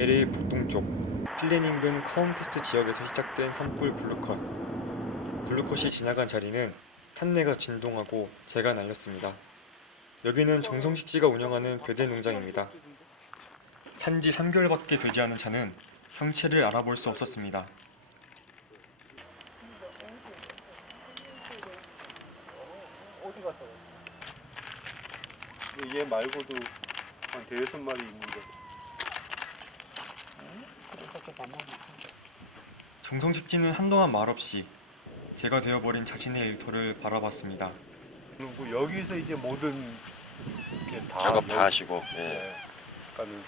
LA 북동쪽 필렌 인근 카운패스 지역에서 시작된 산불 블루컷. 블루컷이 지나간 자리는 탄내가 진동하고 재가 날렸습니다. 여기는 정성식 씨가 운영하는 배대 농장입니다. 산지 3개월밖에 되지 않은 차는 형체를 알아볼 수 없었습니다. 어디 갔다 왔어? 얘 말고도 한 대여섯 마리 있는데. 정성식 씨는 한동안 말없이 제가 되어버린 자신의 일터를 바라봤습니다. 그리고 여기서 이제 모든 게다 작업 다 여기- 하시고 예. 네. 그러니까는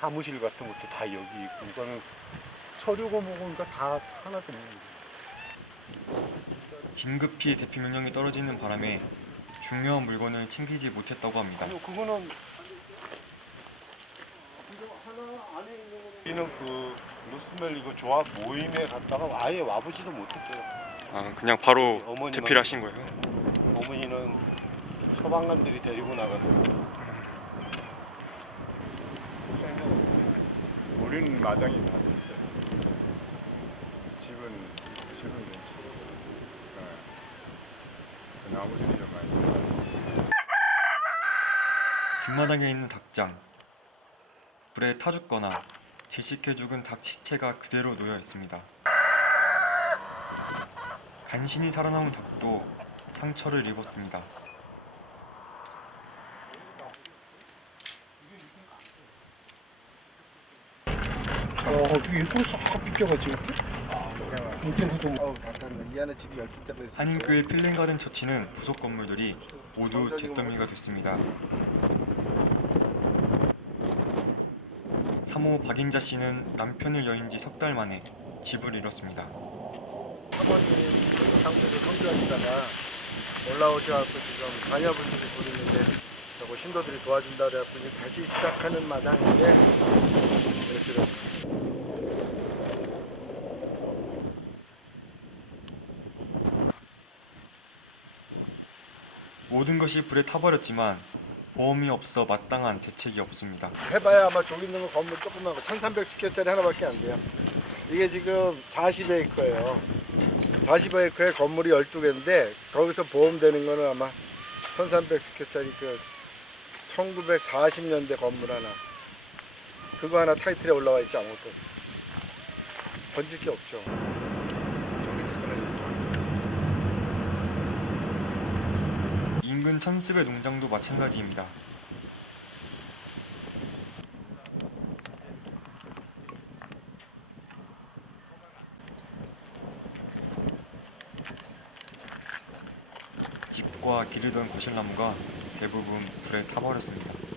사무실 같은 것도 다 여기 있고, 그러니까는 서류고 뭐고 그러니까 다 하나도 없는 거예요. 긴급히 대피 명령이 떨어지는 바람에 중요한 물건을 챙기지 못했다고 합니다. 아니 그거는 우리는 그 루스멜 이거 조합 모임에 갔다가 아예 와보지도 못했어요. 아, 그냥 바로 어머니만- 대피를 하신 거예요? 어머니는 소방관들이 데리고 나가고 우리는 마당이 다 됐어요. 집은 집은 괜찮아요. 네. 그 나무들이 좀 많이. 뒷마당에 있는 닭장. 불에 타 죽거나 질식해 죽은 닭 시체가 그대로 놓여 있습니다. 간신히 살아남은 닭도 상처를 입었습니다. 어, 어떻게 일부러 싹 비껴가지고 밑에서도 어우 다 탔네 이 안에 집이 열두 대가 있어 한인교회 필링가든 처치는 부속 건물들이 모두 잿더미가 됐습니다. 3호 박인자 씨는 남편을 여인 지 석 달 만에 집을 잃었습니다. 사모님 상태에서 성교하시다가 올라오셔갖고 지금 자녀분들이 둘 있는데 저거 신도들이 도와준다 그래갖고 이제 다시 시작하는 마당인데 이렇게 됐네. 모든 것이 불에 타버렸지만 보험이 없어 마땅한 대책이 없습니다. 해봐야 아마 저기 있는 거 건물 조그만 거 1300 스퀘어짜리 하나밖에 안 돼요. 이게 지금 40에이커예요. 40에이커에 건물이 12개인데 거기서 보험되는 거는 아마 1300 스퀘어짜리 그 1940년대 건물 하나. 그거 하나 타이틀에 올라와 있지 아무것도 없어. 건질 게 없죠 인근 천습의 농장도 마찬가지입니다. 집과 기르던 거실나무가 대부분 불에 타버렸습니다.